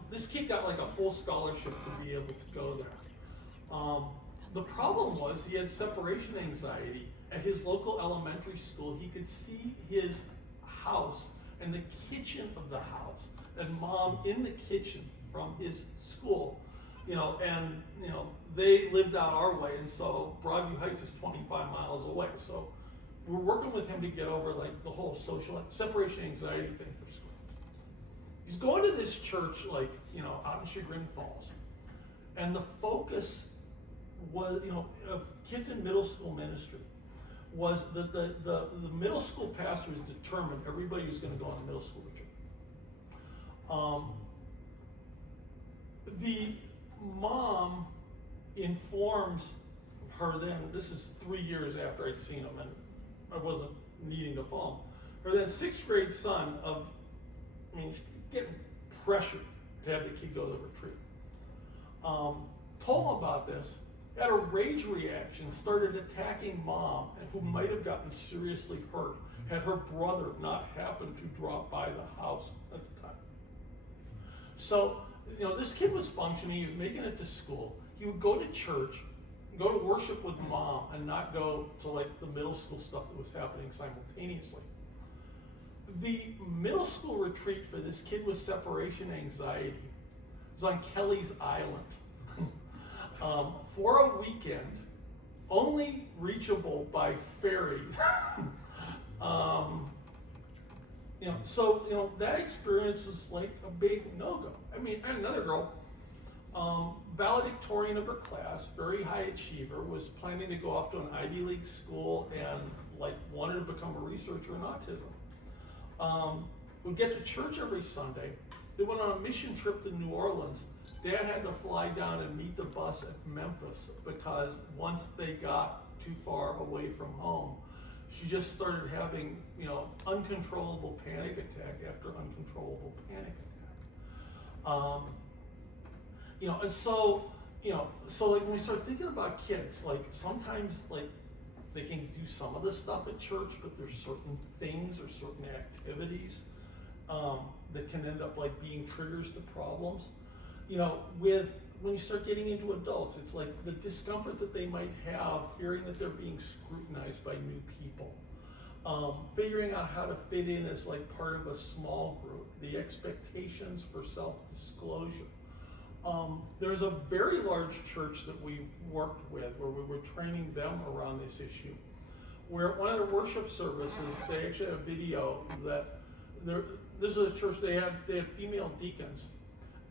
This kid got like a full scholarship to be able to go there. The problem was he had separation anxiety. At his local elementary school, he could see his house and the kitchen of the house, and Mom in the kitchen from his school, and they lived out our way, and so Broadview Heights is 25 miles away. So we're working with him to get over like the whole social separation anxiety thing for school. He's going to this church out in Chagrin Falls, and the focus was, of kids in middle school ministry was that the middle school pastors determined everybody was going to go on a middle school retreat. The mom informs her then, this is 3 years after I'd seen him and I wasn't needing to phone, her then 6th grade son getting pressured to have the kid go to the retreat. Told him about this, had a rage reaction, started attacking Mom, who might have gotten seriously hurt had her brother not happened to drop by the house at the time. So, this kid was functioning, he was making it to school. He would go to church, go to worship with Mom, and not go to like the middle school stuff that was happening simultaneously. The middle school retreat for this kid with separation anxiety was on Kelly's Island. For a weekend, only reachable by ferry. That experience was like a big no-go. Another girl, valedictorian of her class, very high achiever, was planning to go off to an Ivy League school and wanted to become a researcher in autism. Would get to church every Sunday. They went on a mission trip to New Orleans. Dad had to fly down and meet the bus at Memphis because once they got too far away from home, she just started having, uncontrollable panic attack after uncontrollable panic attack. And so when we start thinking about kids, sometimes they can do some of the stuff at church, but there's certain things or certain activities that can end up being triggers to problems. When you start getting into adults, it's like the discomfort that they might have, fearing that they're being scrutinized by new people, figuring out how to fit in as part of a small group, the expectations for self-disclosure. There's a very large church that we worked with where we were training them around this issue, where at one of their worship services, they actually had a video that this is a church, they had female deacons.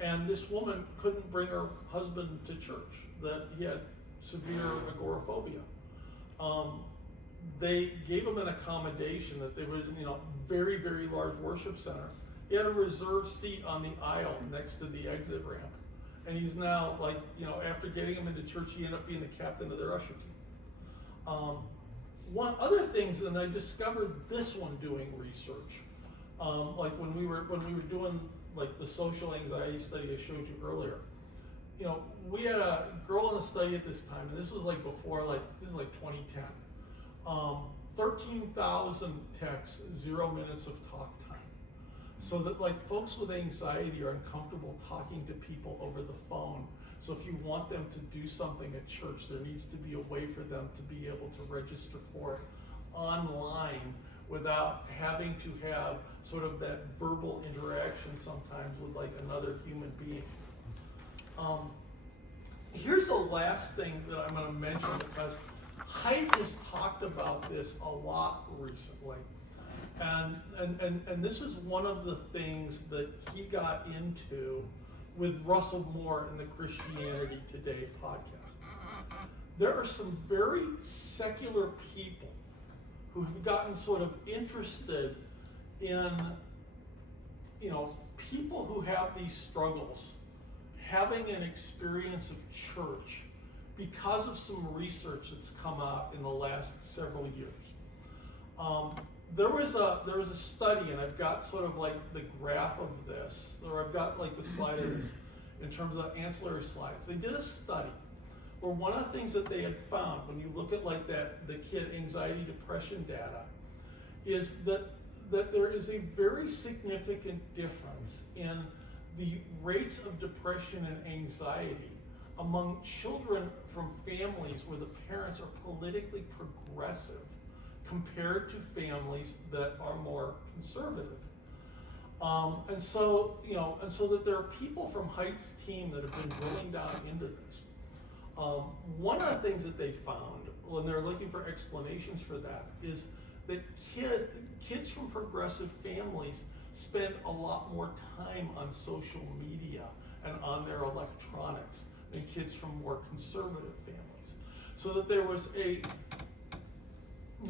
And this woman couldn't bring her husband to church, that he had severe agoraphobia. They gave him an accommodation that there was, very, very large worship center. He had a reserved seat on the aisle next to the exit ramp. And he's now after getting him into church, he ended up being the captain of their usher team. One other things, and I discovered this one doing research, when we were doing the social anxiety study I showed you earlier. We had a girl in the study at this time, and this was before, this is 2010. 13,000 texts, 0 minutes of talk time. So that folks with anxiety are uncomfortable talking to people over the phone. So if you want them to do something at church, there needs to be a way for them to be able to register for it online without having to have sort of that verbal interaction sometimes with another human being. Here's the last thing that I'm going to mention, because Haidt has talked about this a lot recently. And this is one of the things that he got into with Russell Moore in the Christianity Today podcast. There are some very secular people who have gotten sort of interested in, people who have these struggles, having an experience of church because of some research that's come out in the last several years. There was a study, and I've got sort of like the graph of this, or I've got like the slide of this in terms of the ancillary slides. They did a study where one of the things that they had found when you look at like the kid anxiety depression data is that there is a very significant difference in the rates of depression and anxiety among children from families where the parents are politically progressive compared to families that are more conservative. And so that there are people from Haidt's team that have been drilling down into this. One of the things that they found when they're looking for explanations for that is that kids from progressive families spend a lot more time on social media and on their electronics than kids from more conservative families. So that there was a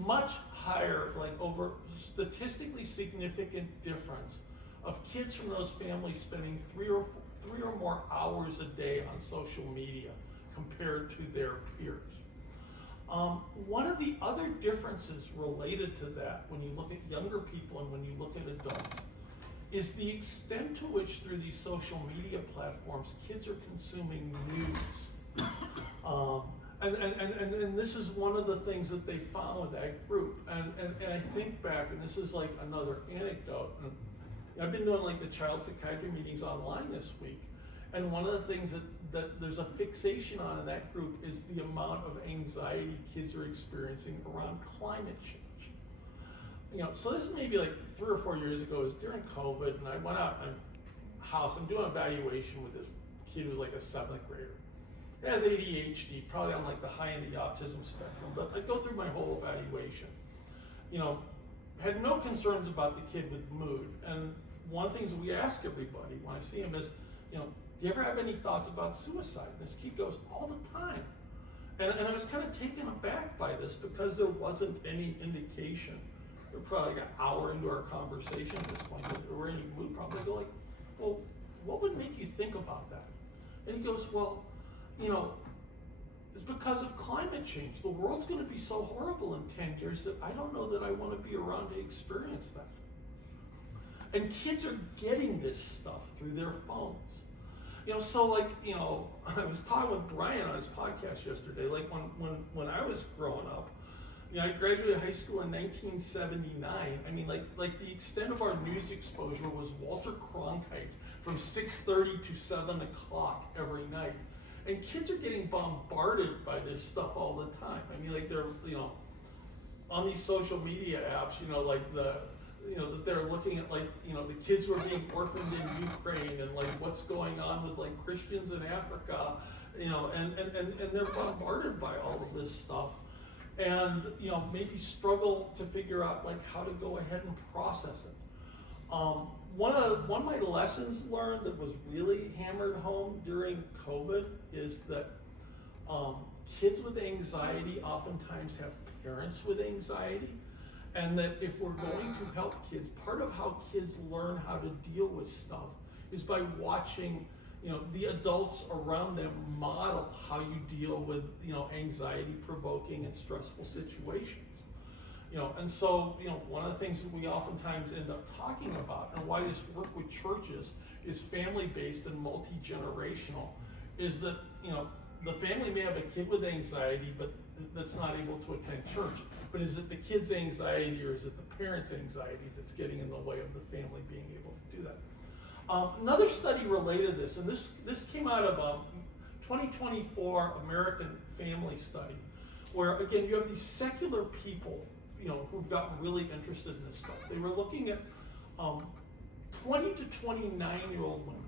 much higher, like over statistically significant difference of kids from those families spending three or more hours a day on social media compared to their peers. One of the other differences related to that, when you look at younger people and when you look at adults, is the extent to which through these social media platforms, kids are consuming news. And this is one of the things that they found with that group. And I think back, and this is like another anecdote, and I've been doing like the child psychiatry meetings online this week, and one of the things that there's a fixation on in that group is the amount of anxiety kids are experiencing around climate change. So this is maybe like 3 or 4 years ago. It was during COVID, and I went out in my house. I'm doing an evaluation with this kid who's like a 7th grader. He has ADHD, probably on like the high end of the autism spectrum, but I go through my whole evaluation. Had no concerns about the kid with mood. And one of the things that we ask everybody when I see him is, do you ever have any thoughts about suicide? And this kid goes, all the time. And I was kind of taken aback by this because there wasn't any indication. We're probably like an hour into our conversation at this point, that we're in a mood problem. I go like, well, what would make you think about that? And he goes, well, it's because of climate change. The world's going to be so horrible in 10 years that I don't know that I want to be around to experience that. And kids are getting this stuff through their phones. I was talking with Brian on his podcast yesterday, like when I was growing up, I graduated high school in 1979. I mean, like the extent of our news exposure was Walter Cronkite from 6:30 to 7 o'clock every night. And kids are getting bombarded by this stuff all the time. I mean, like they're, on these social media apps, that they're looking at the kids who are being orphaned in Ukraine and like what's going on with like Christians in Africa, and they're bombarded by all of this stuff. And, maybe struggle to figure out like how to go ahead and process it. One of my lessons learned that was really hammered home during COVID is that kids with anxiety oftentimes have parents with anxiety, and that if we're going to help kids, part of how kids learn how to deal with stuff is by watching the adults around them model how you deal with anxiety provoking and stressful situations. And so, one of the things that we oftentimes end up talking about, and why this work with churches is family-based and multi-generational, is that, the family may have a kid with anxiety, but that's not able to attend church. But is it the kid's anxiety or is it the parent's anxiety that's getting in the way of the family being able to do that? Another study related to this, and this came out of a 2024 American Family Study, where again, you have these secular people who've gotten really interested in this stuff. They were looking at 20 to 29-year-old women.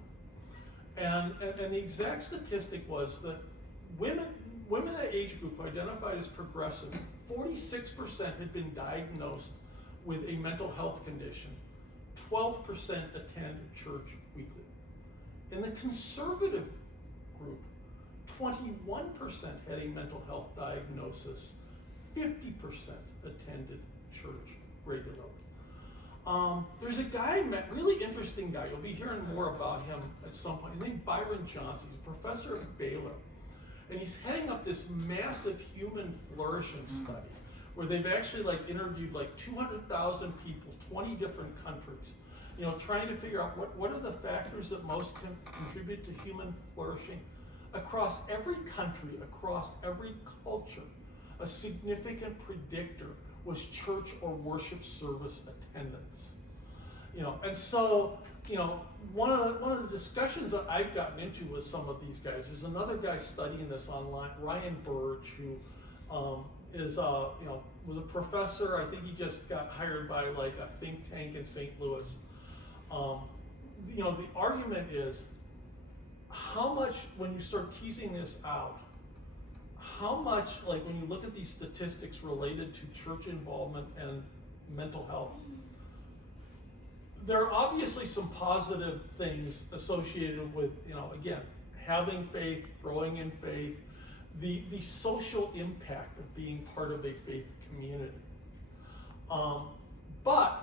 And the exact statistic was that women women in that age group who identified as progressive, 46% had been diagnosed with a mental health condition. 12% attend church weekly. In the conservative group, 21% had a mental health diagnosis. 50% attended church regularly. There's a guy, really interesting guy, you'll be hearing more about him at some point, named Byron Johnson. He's a professor at Baylor. And he's heading up this massive human flourishing study where they've actually interviewed 200,000 people, 20 different countries, trying to figure out what are the factors that most can contribute to human flourishing across every country, across every culture. A significant predictor was church or worship service attendance. And so, one of the discussions that I've gotten into with some of these guys, there's another guy studying this online, Ryan Burge, who was a professor. I think he just got hired by a think tank in St. Louis. The argument is, how much, when you start teasing this out, how much, when you look at these statistics related to church involvement and mental health, there are obviously some positive things associated with, again, having faith, growing in faith, the social impact of being part of a faith community. But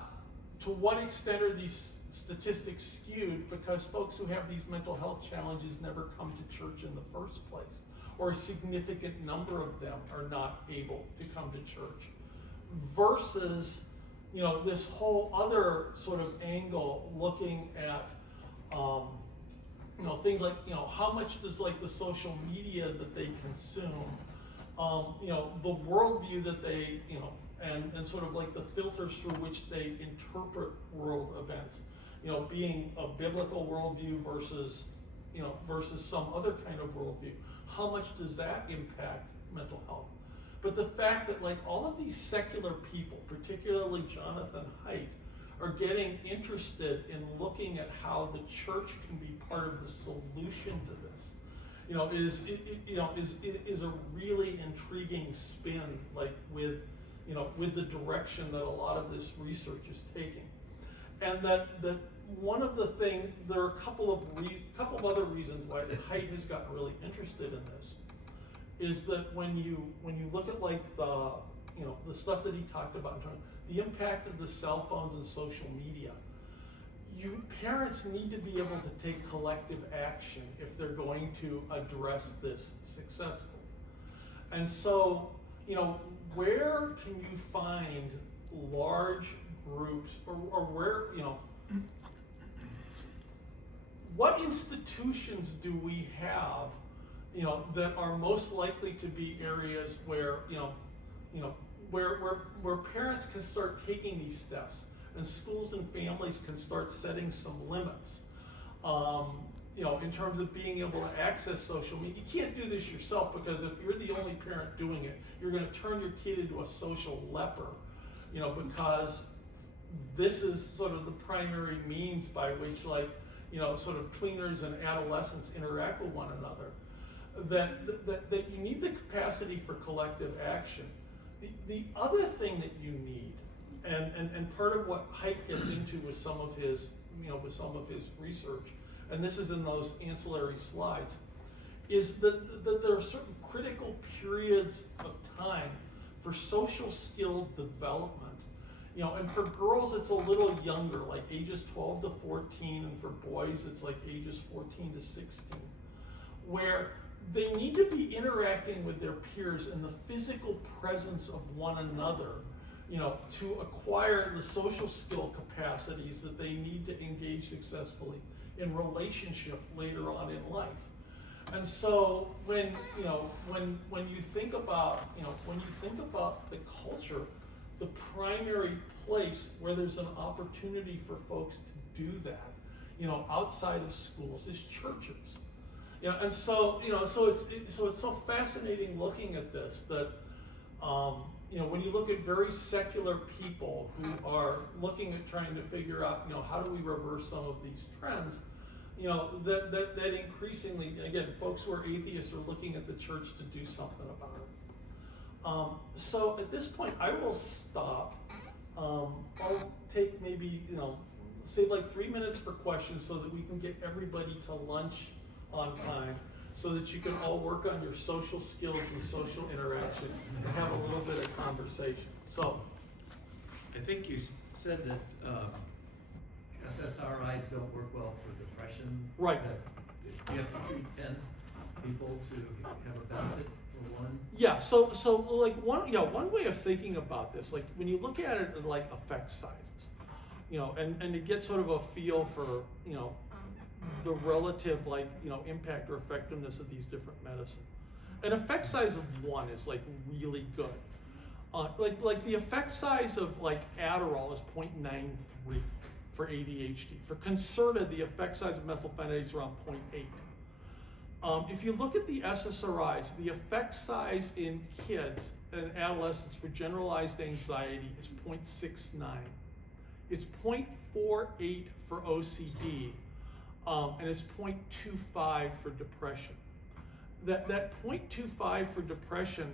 to what extent are these statistics skewed because folks who have these mental health challenges never come to church in the first place, or a significant number of them are not able to come to church, versus this whole other sort of angle looking at things like how much does the social media that they consume, the worldview that they and sort of the filters through which they interpret world events, being a biblical worldview versus some other kind of worldview. How much does that impact mental health? But the fact that all of these secular people, particularly Jonathan Haidt, are getting interested in looking at how the church can be part of the solution to this, is a really intriguing spin, with the direction that a lot of this research is taking. And that one of the things, there are a couple of other reasons why Haidt has gotten really interested in this, is that when you look at the stuff that he talked about in terms of the impact of the cell phones and social media, parents need to be able to take collective action if they're going to address this successfully. And so, where can you find large groups, or where, what institutions do we have, that are most likely to be areas where, where parents can start taking these steps, and schools and families can start setting some limits, in terms of being able to access social media. You can't do this yourself, because if you're the only parent doing it, you're going to turn your kid into a social leper, because this is sort of the primary means by which, sort of tweeners and adolescents interact with one another. That you need the capacity for collective action. The other thing that you need, and part of what Haidt gets into with some of his research, and this is in those ancillary slides, is that there are certain critical periods of time for social skill development. And for girls it's a little younger, ages 12 to 14, and for boys it's ages 14 to 16, where they need to be interacting with their peers in the physical presence of one another, to acquire the social skill capacities that they need to engage successfully in relationship later on in life. And so when you think about the culture, the primary place where there's an opportunity for folks to do that, outside of schools, is churches. And so it's so fascinating looking at this, that when you look at very secular people who are looking at trying to figure out, how do we reverse some of these trends, that increasingly, again, folks who are atheists are looking at the church to do something about it. So at this point, I will stop. I'll take maybe, save like 3 minutes for questions so that we can get everybody to lunch on time, so that you can all work on your social skills and social interaction and have a little bit of conversation. So, I think you said that SSRIs don't work well for depression. right. That you have to treat 10 people to have a benefit for one. Yeah, so like one way of thinking about this, like when you look at it in like effect sizes, and to get sort of a feel for, the relative impact or effectiveness of these different medicines. An effect size of 1 is like really good. Like the effect size of like Adderall is 0.93 for ADHD. For Concerta, the effect size of methylphenidate is around 0.8. If you look at the SSRIs, the effect size in kids and adolescents for generalized anxiety is 0.69. It's 0.48 for OCD, and it's 0.25 for depression. That 0.25 for depression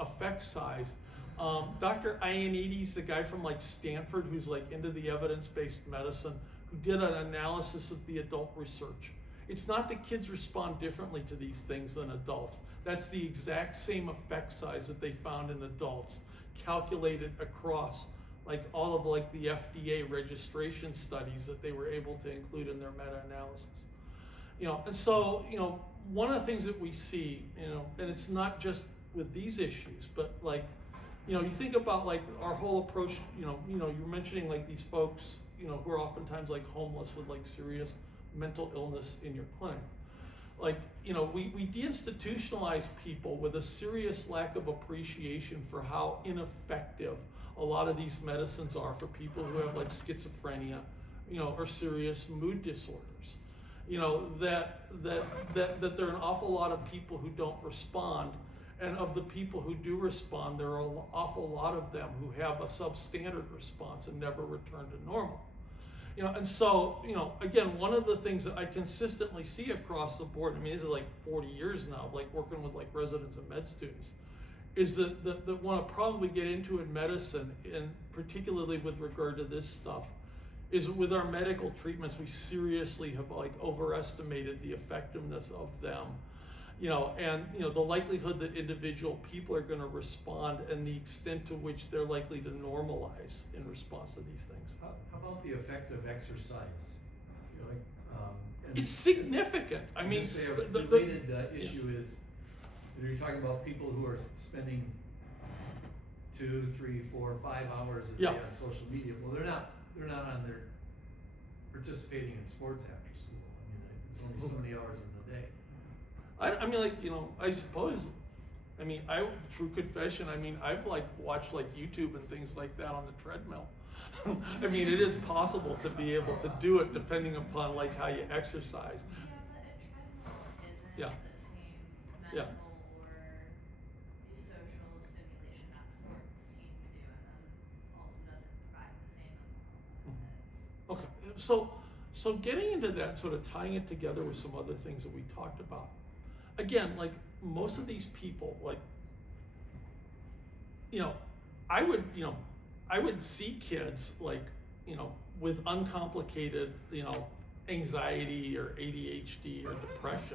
effect size, Dr. Ioannidis, the guy from like Stanford who's like into the evidence-based medicine, who did an analysis of the adult research. It's not that kids respond differently to these things than adults. That's the exact same effect size that they found in adults, calculated across like all of like the FDA registration studies that they were able to include in their meta-analysis. And so, one of the things that we see, and it's not just with these issues, but like, you think about like our whole approach, you're mentioning like these folks, who are oftentimes like homeless with like serious mental illness in your clinic. Like, we deinstitutionalize people with a serious lack of appreciation for how ineffective a lot of these medicines are for people who have like schizophrenia, or serious mood disorders. That there are an awful lot of people who don't respond, and of the people who do respond, there are an awful lot of them who have a substandard response and never return to normal. And so, again, one of the things that I consistently see across the board, this is like 40 years now, like working with like residents and med students, is that one of the problems we get into in medicine, and particularly with regard to this stuff, is with our medical treatments, we seriously have like overestimated the effectiveness of them. And the likelihood that individual people are going to respond and the extent to which they're likely to normalize in response to these things. How about the effect of exercise? It's significant. A related issue is, you're talking about people who are spending 2, 3, 4, 5 hours a day on social media. Well, they're not on there participating in sports after school. There's only so many hours in the day. I suppose, true confession, I've like watched like YouTube and things like that on the treadmill. It is possible to be able to do it depending upon like how you exercise. Yeah, but a treadmill isn't the same mental or social stimulation that sports teams do, and then also doesn't provide the same mental health benefits. Okay, so getting into that, sort of tying it together with some other things that we talked about. Again, like most of these people, like, I would see kids like, with uncomplicated, anxiety or ADHD or depression